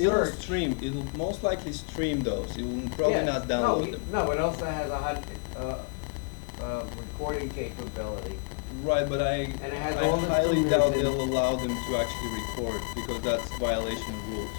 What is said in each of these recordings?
it'll search. stream. It'll most likely stream those. It will probably Yes. not No, download them. no, it also has recording capability. Right, but And it has I all the highly tuners doubt in- they'll allow them to actually record because that's violation of rules.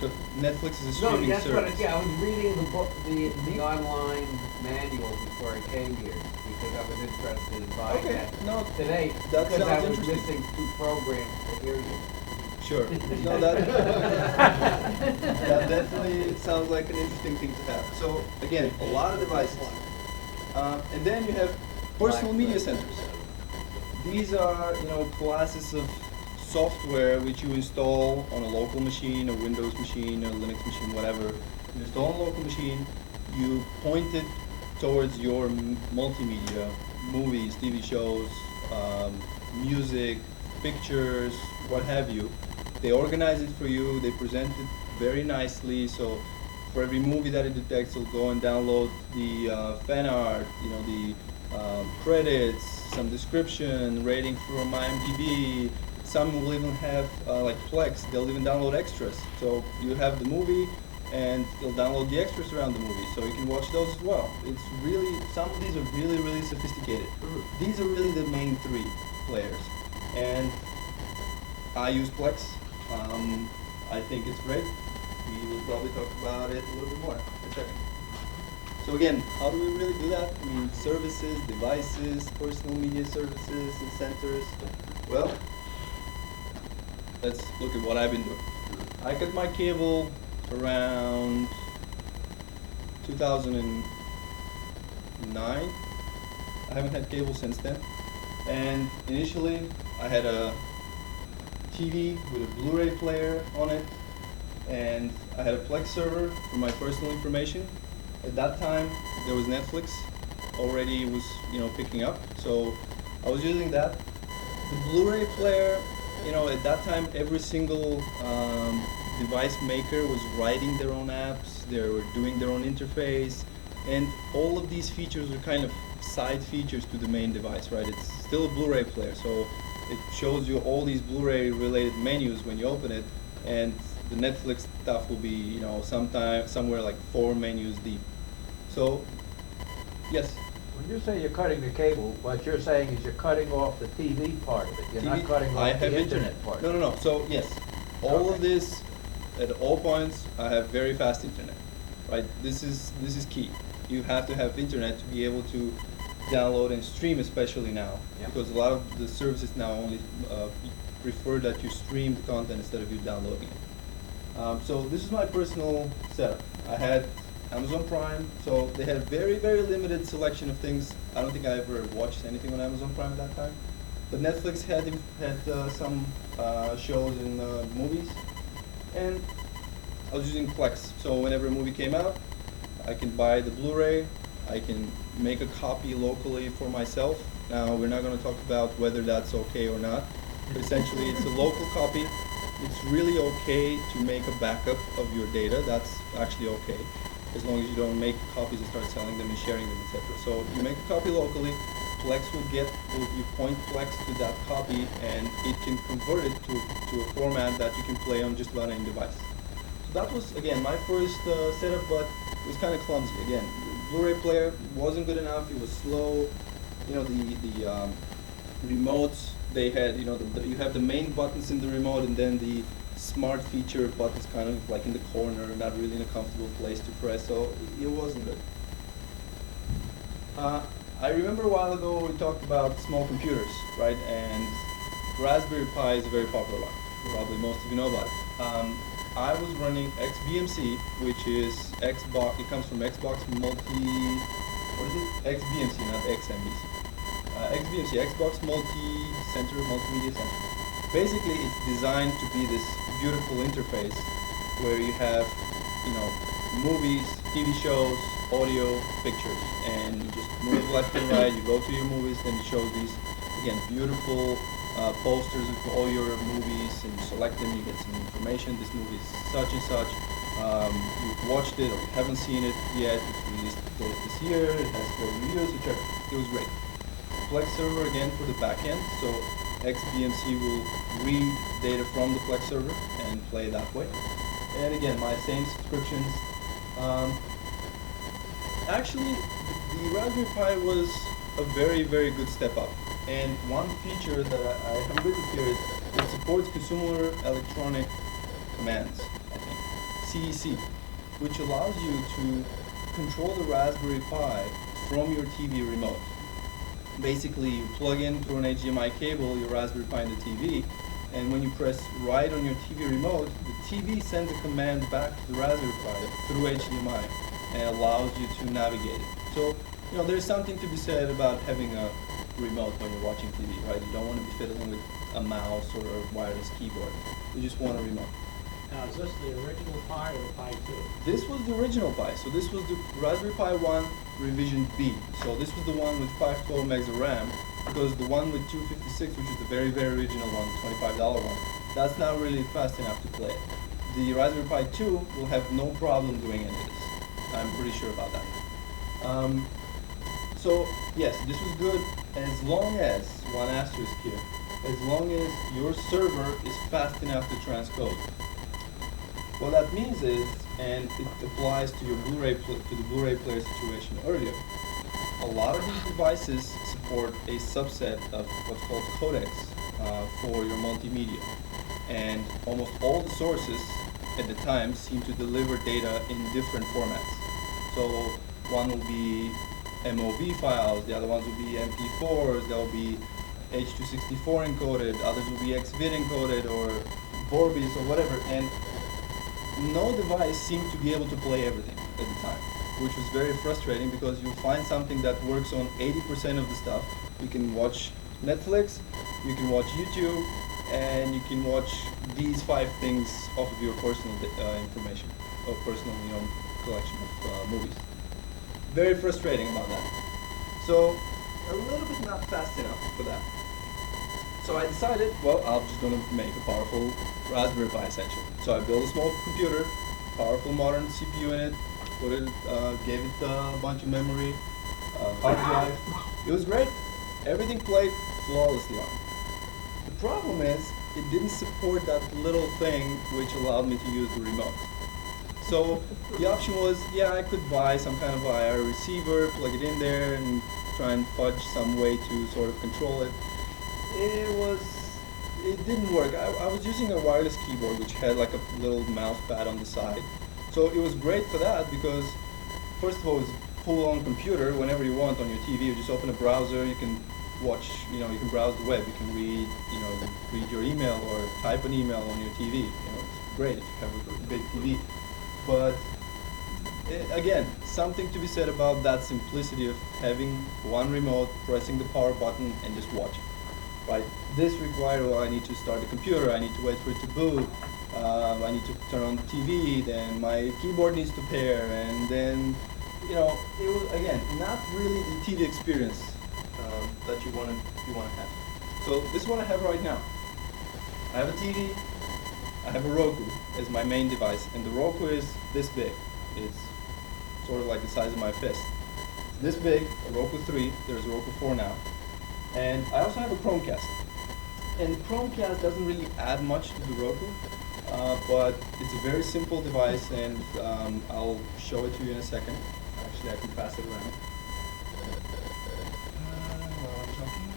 Because Netflix is a No, streaming that's what service. it, yeah, I was reading the book, the online manual before I came here, because I was interested in buying Okay, that no, today, that because I sounds was interesting. missing 2 programs to hear you. Sure. No, that that definitely sounds like an interesting thing to have. So again, a lot of devices, and then you have personal media centers. These are classes of software which you install on a local machine, a Windows machine, a Linux machine, whatever. You install on a local machine. You point it towards your multimedia, movies, TV shows, music, pictures, what have you. They organize it for you. They present it very nicely. So for every movie that it detects, it'll go and download the fan art, the credits, some description, rating from IMDb. Some will even have like Plex. They'll even download extras. So you have the movie, and they'll download the extras around the movie, so you can watch those as well. It's really some of these are really sophisticated. These are really the main 3 players, and I use Plex. I think it's great. We will probably talk about it a little bit more in a second. So again, how do we really do that? I mean, services, devices, personal media services, and centers. Well, let's look at what I've been doing. I got my cable around 2009. I haven't had cable since then. And initially, I had a TV with a Blu-ray player on it, and I had a Plex server for my personal information. At that time, there was Netflix already was picking up, so I was using that. The Blu-ray player, at that time, every single device maker was writing their own apps. They were doing their own interface, and all of these features are kind of side features to the main device, right? It's still a Blu-ray player, so it shows you all these Blu-ray related menus when you open it, and the Netflix stuff will be, somewhere like 4 menus deep. So, yes. When you say you're cutting the cable, what you're saying is you're cutting off the TV part of it. You're not TV cutting I off have the internet part. No. So yes, all of Okay. this, at all points, I have very fast internet. Right. This is key. You have to have internet to be able to download and stream, especially now, Yeah. because a lot of the services now only prefer that you stream the content instead of you downloading it. So this is my personal setup. I had Amazon Prime, so they had very limited selection of things. I don't think I ever watched anything on Amazon Prime at that time. But Netflix had some shows and movies, and I was using Plex. So whenever a movie came out, I can buy the Blu-ray. I can make a copy locally for myself. Now we're not going to talk about whether that's okay or not. But essentially, it's a local copy. It's really okay to make a backup of your data. That's actually okay, as long as you don't make copies and start selling them and sharing them, etc. So you make a copy locally. Plex will you point Plex to that copy, and it can convert it to a format that you can play on just about any device. So that was, again, my first setup, but it was kind of clumsy. Again, the Blu-ray player wasn't good enough. It was slow. The remotes, they had, you have the main buttons in the remote, and then the smart feature buttons kind of like in the corner, not really in a comfortable place to press, so it wasn't good. I remember a while ago we talked about small computers, right? And Raspberry Pi is a very popular one. Probably most of you know about it. I was running XBMC, which is Xbox. It comes from Xbox What is it? XBMC, not XMBC. XBMC, Xbox Multimedia Center. Basically, it's designed to be this beautiful interface where you have, movies, TV shows, audio, pictures, and you just move left and right. You go to your movies, then it shows these, again, beautiful posters of all your movies, and you select them. You get some information. This movie is such and such. You've watched it or you haven't seen it yet. It's released this year. It has great reviews, etc. It was great. Plex server again for the backend, so XBMC will read data from the Plex server and play it that way. and again, my same subscriptions. Um, Actually, the Raspberry Pi was a very, very good step up. And one feature that I have written here is it supports consumer electronic commands, I think, CEC, which allows you to control the Raspberry Pi from your TV remote. Basically, you plug in through an HDMI cable your Raspberry Pi in the TV, and when you press right on your TV remote, the TV sends a command back to the Raspberry Pi through HDMI and allows you to navigate it. So, there's something to be said about having a remote when you're watching TV, right? You don't want to be fiddling with a mouse or a wireless keyboard. You just want a remote. Now, is this the original Pi or the Pi 2? This was the original Pi. So this was the Raspberry Pi 1 revision B. So this was the one with 512 megs of RAM, because the one with 256, which is the very, very original one, $25 one, that's not really fast enough to play it. The Raspberry Pi 2 will have no problem doing any of this. I'm pretty sure about that. So yes, this was good as long as, one asterisk here, as long as your server is fast enough to transcode. What that means is, and it applies to your to the Blu-ray player situation earlier, a lot of these devices support a subset of what's called codecs for your multimedia. And almost all the sources at the time seem to deliver data in different formats. So one will be MOV files, the other ones will be MP4s, there will be H.264 encoded, others will be XVID encoded, or Vorbis or whatever. And no device seemed to be able to play everything at the time, which was very frustrating, because you'll find something that works on 80% of the stuff. You can watch Netflix, you can watch YouTube, and you can watch these 5 things off of your personal information, or personal, collection of movies. Very frustrating about that. So a little bit not fast enough for that. So I decided, well, I'm just going to make a powerful Raspberry Pi essentially. So I built a small computer, powerful modern CPU in it, gave it a bunch of memory, hard drive. It was great. Everything played flawlessly on it. The problem is, it didn't support that little thing which allowed me to use the remote. So the option was, yeah, I could buy some kind of IR receiver, plug it in there, and try and fudge some way to sort of control it. It didn't work. I was using a wireless keyboard which had like a little mouse pad on the side. So it was great for that, because first of all, it's a full-on computer. Whenever you want on your TV, you just open a browser, you can watch, you can browse the web, you can read your email or type an email on your TV. It's great if you have a big TV. But again, something to be said about that simplicity of having one remote, pressing the power button, and just watching. Right? This required, well, I need to start the computer, I need to wait for it to boot, I need to turn on the TV, then my keyboard needs to pair, and then, it was, again, not really the TV experience that you want to have. So this is what I have right now. I have a TV, I have a Roku as my main device, and the Roku is this big. It's sort of like the size of my fist. It's this big, a Roku 3, there's a Roku 4 now. And I also have a Chromecast. And the Chromecast doesn't really add much to the Roku, but it's a very simple device, and I'll show it to you in a second. Actually, I can pass it around. While I'm talking.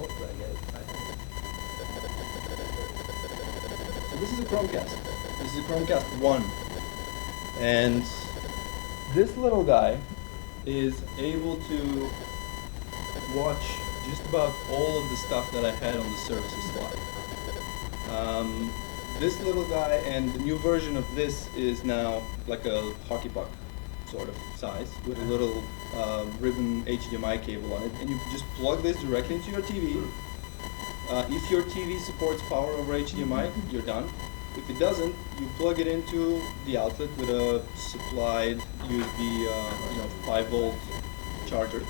Oh, did I get it? So this is a Chromecast. This is a Chromecast 1. And this little guy is able to watch just about all of the stuff that I had on the services slide. This little guy, and the new version of this is now like a hockey puck sort of size with a little ribbon HDMI cable on it, and you just plug this directly into your TV. If your TV supports power over HDMI, you're done. If it doesn't, you plug it into the outlet with a supplied USB, 5-volt charger,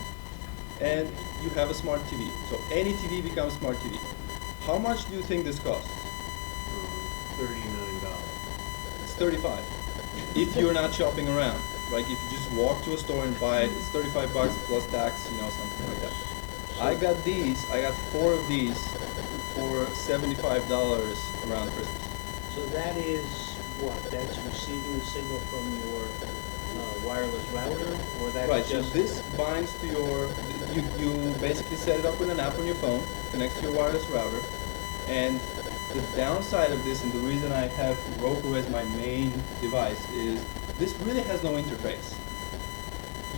and you have a smart TV. So any TV becomes smart TV. How much do you think this costs? $39. It's 35. If you're not shopping around, like if you just walk to a store and buy it, it's 35 bucks plus tax, something like that. I got 4 of these for $75 around Christmas. So that is what? That's receiving the signal from your wireless router, or that's Right, so just? this binds to your, you basically set it up with an app on your phone, connects to your wireless router, and the downside of this, and the reason I have Roku as my main device, is this really has no interface.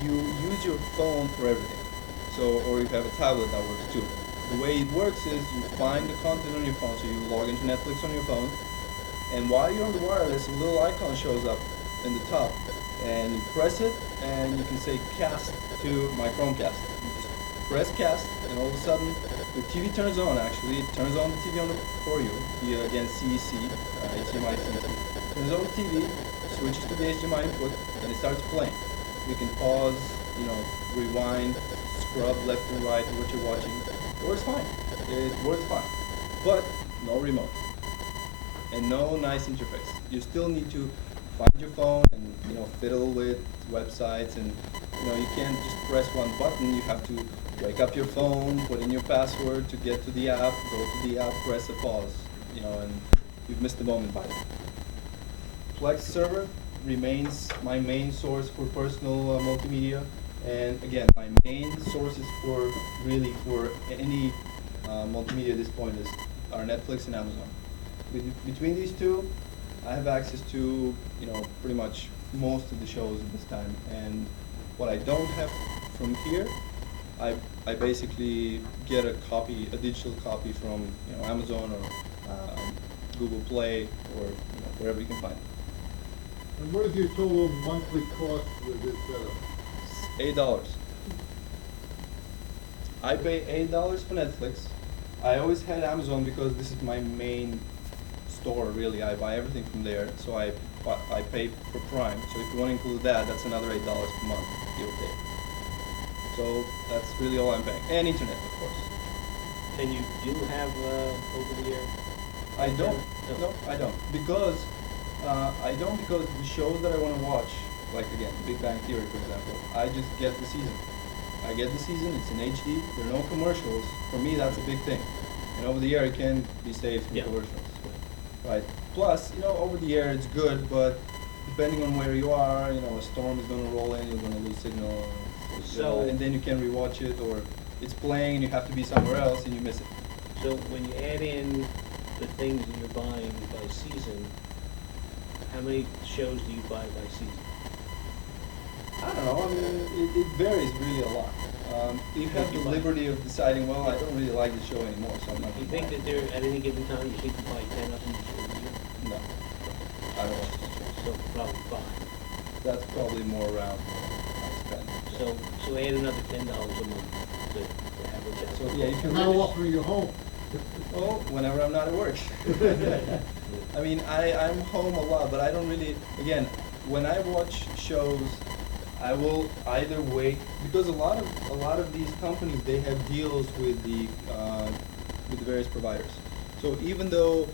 You use your phone for everything. So, or you have a tablet that works too. The way it works is you find the content on your phone, so you log into Netflix on your phone, and while you're on the wireless, a little icon shows up in the top, and you press it, and you can say cast to my Chromecast. You just press cast, and all of a sudden, the TV turns on. Actually, it turns on the TV for you via again CEC, HDMI CEC. Turns on the TV, switches to the HDMI input, and it starts playing. You can pause, rewind, scrub left and right what you're watching. It works fine. It works fine, but no remote and no nice interface. You still need to find your phone and fiddle with websites, and you can't just press one button. You have to wake up your phone, put in your password to get to the app, go to the app, press a pause, and you've missed the moment by then. Plex server remains my main source for personal multimedia, and again, my main sources for any multimedia at this point are Netflix and Amazon. Between these two, I have access to pretty much most of the shows at this time, and what I don't have from here, I basically get a digital copy from Amazon or Google Play or wherever you can find it. And what is your total monthly cost with this setup? $8. I pay $8 for Netflix. I always had Amazon because this is my main store, really. I buy everything from there, so I pay for Prime. So if you want to include that, that's another $8 per month, give or take. So that's really all I'm paying. And internet, of course. And you do have over the air? I don't. No, I don't. Because the shows that I want to watch, like again, Big Bang Theory, for example, I just get the season. I get the season, it's in HD, there are no commercials. For me, that's a big thing. And over the air, it can be saved from commercials. Right. Plus, over the air, it's good, but depending on where you are, a storm is going to roll in, you're going to lose signal. And then you can rewatch it, or it's playing and you have to be somewhere else and you miss it. So when you add in the things that you're buying by season, how many shows do you buy by season? I don't know. I mean, it varies really a lot. You have the liberty of deciding, well, I don't really like the show anymore, so I'm not Do you going to think that there, at any given time, you think you buy 10 of them a year? No. I don't watch the shows. So probably 5. That's probably more around I spend. So add another $10 a month to average out. So yeah, you can How really often are you home? Oh, whenever I'm not at work. I mean, I'm home a lot, but I don't really, again, when I watch shows, I will either wait, because a lot of these companies, they have deals with the various providers. So even though,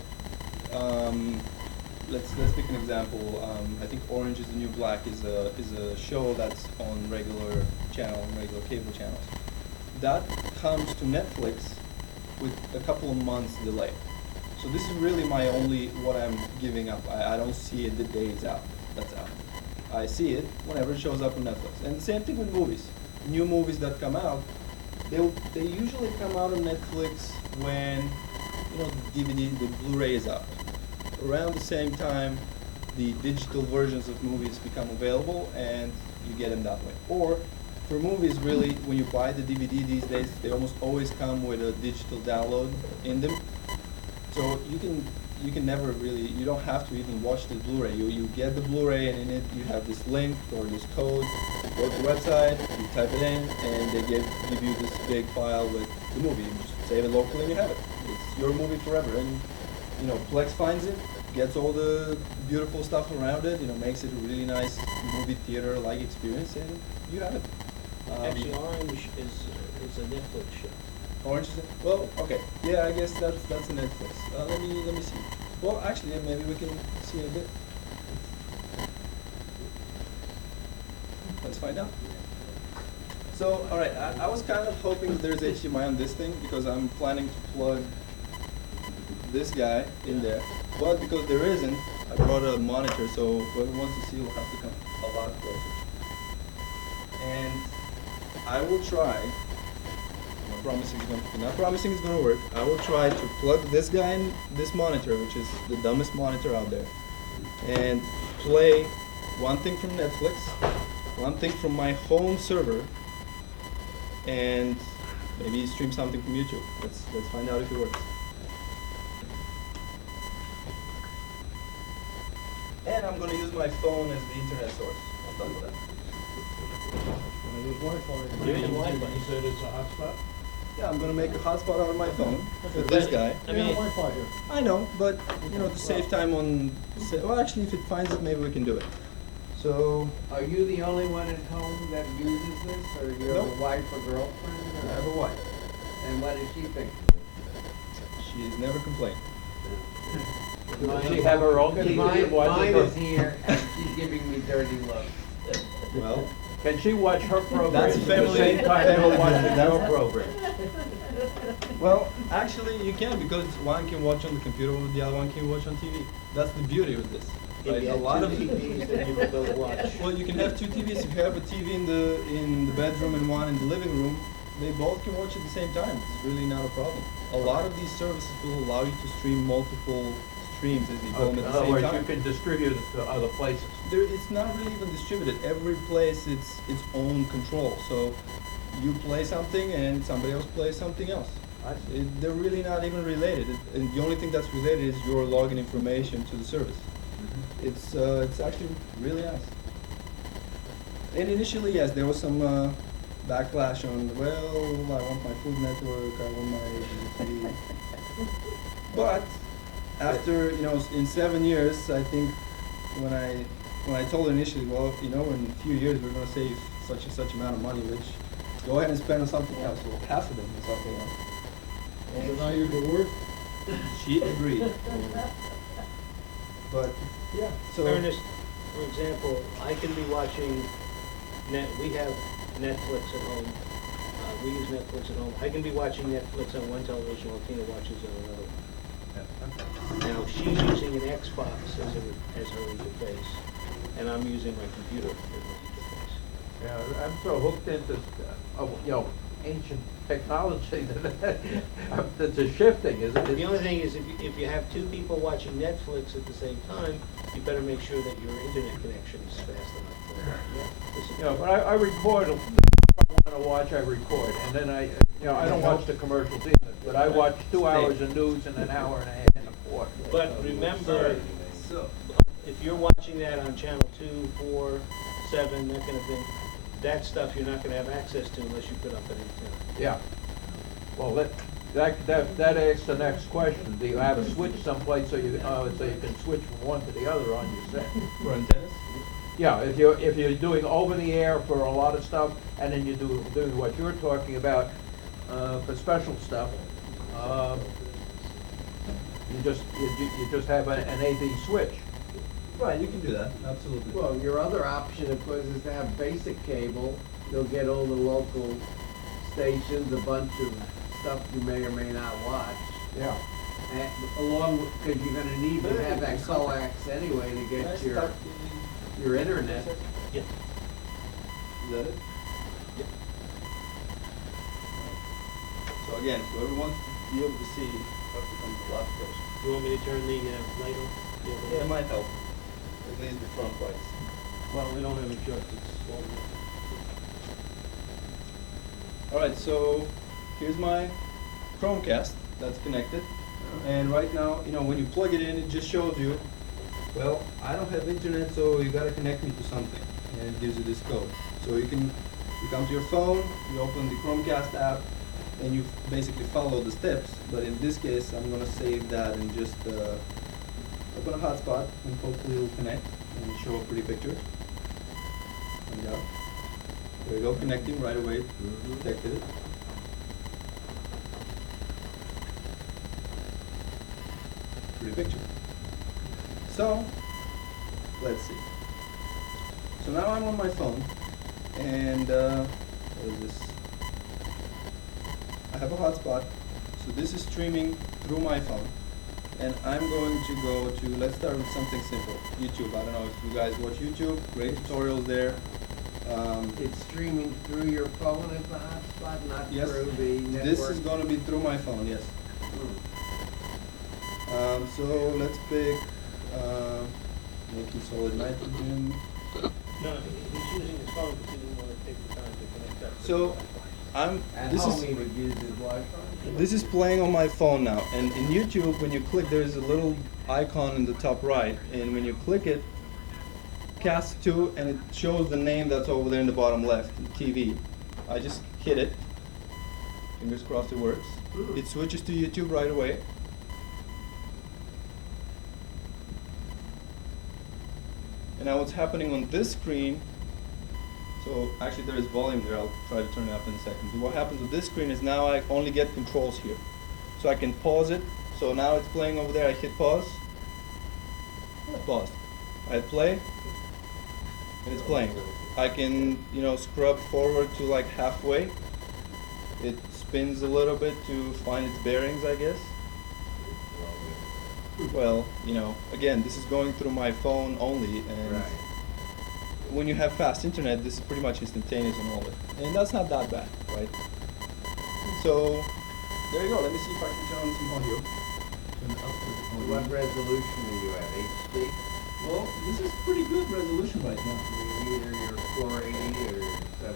let's pick an example. I think Orange is the New Black is a show that's on regular cable channels. That comes to Netflix with a couple of months delay. So this is really what I'm giving up. I don't see it the day it's out. That's out. I see it whenever it shows up on Netflix. And same thing with movies. New movies that come out, they usually come out on Netflix when the DVD, the Blu-ray is out. Around the same time, the digital versions of movies become available, and you get them that way. Or for movies, really, when you buy the DVD these days, they almost always come with a digital download in them. So you can never really, you don't have to even watch the Blu-ray. You get the Blu-ray, and in it you have this link or this code. You go to the website, you type it in, and they give you this big file with the movie. You just save it locally and you have it. It's your movie forever. And Plex finds it, gets all the beautiful stuff around it, makes it a really nice movie theater-like experience, and you have it. Actually, Orange is a Netflix show. Orange is well, okay. Yeah, I guess that's a Netflix. Let me see. Well, actually, yeah, maybe we can see a bit. Let's find out. So, all right, I was kind of hoping that there's HDMI on this thing because I'm planning to plug this guy in there. But because there isn't, I brought a monitor, so whoever wants to see will have to come a lot closer. And I will try. I'm not promising it's gonna work. I will try to plug this guy in this monitor, which is the dumbest monitor out there, and play one thing from Netflix, one thing from my home server, and maybe stream something from YouTube. Let's find out if it works. And I'm gonna use my phone as the internet source on top of that. There's Wi-Fi. There is Wi-Fi. You said it's a hotspot? Yeah, I'm gonna make a hotspot out of my phone with this guy. I We have mean, Wi-Fi here. I know, but you know, to save time on. Well, actually, if it finds it, maybe we can do it. So Are you the only one at home that uses this, or you have No. a wife or girlfriend? I or- have a wife. And what does she think? She's never complained. Does she have her own Because TV? mine, and watches mine her- is here, and she's giving me dirty looks. Well, Can she watch her program That's at the family- same time family you're watching business. your program? well, actually, you can because one can watch on the computer, the other one can watch on TV. That's the beauty of this. if Right? you A had lot two of TVs, then you would be able to watch. Well, you can have two TVs. If you have a TV in the bedroom and one in the living room, they both can watch at the same time. It's really not a problem. A lot of these services will allow you to stream multiple streams, as they call them, In at the other same words, time. you can distribute it to other places. It's not really even distributed. Every place it's its own control. So you play something and somebody else plays something else. I see. They're really not even related. And the only thing that's related is your login information to the service. It's actually really nice. And initially, yes, there was some backlash on, well, I want my Food Network, I want my TV. But after, you know, in 7 years, I think when I told her initially, well, you know, in a few years we're going to save such and such amount of money, which go ahead and spend on something else, well, half of them on something else. So now you can work? She agreed. But, yeah, so. Ernest, for example, I can be watching we have Netflix at home. We use Netflix at home. I can be watching Netflix on one television while Tina watches on another one. Now, she's using an Xbox as her interface, and I'm using my computer as my interface. Yeah, I'm so hooked into, ancient technology that it's a shifting, isn't it? The only thing is, if you have two people watching Netflix at the same time, you better make sure that your internet connection is fast enough for that. You know, but I record, if I wanna watch, I record, and then I don't watch the commercials either, but I watch 2 hours of news in an hour and a half and a quarter. But remember, So, if you're watching that on channel 2, 4, 7, that kind of thing, that stuff you're not gonna have access to unless you put up an antenna. Yeah. Well, that asks the next question. Do you have a switch someplace so you can switch from one to the other on your set? for antennas? Yeah, if you're doing over the air for a lot of stuff, and then you doing what you're talking about, for special stuff, you just have an AV switch. Right, you can do that, absolutely. Well, your other option, of course, is to have basic cable. You'll get all the local stations, a bunch of stuff you may or may not watch. Yeah. And along with, because you're gonna need to have that coax anyway to get your internet. Yeah. Is that it? Yep. So again, whoever wants to be able to see, have to come a lot closer. You want me to turn the light on? Yeah, it might help, at least the front lights. Well, we don't have a choice, it's slow. Alright, so here's my Chromecast that's connected. And right now, you know, when you plug it in, it just shows you, well, I don't have internet, so you gotta connect me to something. And it gives you this code. So you come to your phone, you open the Chromecast app, and you basically follow the steps. But in this case, I'm gonna save that and just open a hotspot, and hopefully it'll connect and show a pretty picture. And yeah. There you go, connecting right away, detected it. Pretty picture. So, let's see. So now I'm on my phone, and what is this? I have a hotspot, so this is streaming through my phone. and I'm going to go to, let's start with something simple, YouTube. I don't know if you guys watch YouTube, great tutorials there. It's streaming through your phone as the hotspot, not Yes, through the network? this is gonna be through my phone, yes. Hmm. So let's pick, making solid nitrogen. No, he's using his phone because he didn't wanna take the time to connect up. So, At this home is, he would use his Wi-Fi? this is playing on my phone now, and in YouTube, when you click, there's a little icon in the top right, and when you click it, cast to, and it shows the name that's over there in the bottom left, TV. I just hit it, fingers crossed it works. It switches to YouTube right away. And now what's happening on this screen, so actually there is volume there, I'll try to turn it up in a second. So what happens with this screen is now I only get controls here. So I can pause it, so now it's playing over there, I hit pause. Pause. I hit play, and it's playing. I can, scrub forward to like halfway. It spins a little bit to find its bearings, I guess. Well, again, this is going through my phone only, and Right. when you have fast internet, this is pretty much instantaneous on all of it. And that's not that bad, right? So, there you go. Let me see if I can turn on some audio. Turn it up with the audio. What resolution are you at, HD? Well, this is pretty good resolution right now. I mean, either your 480 or 7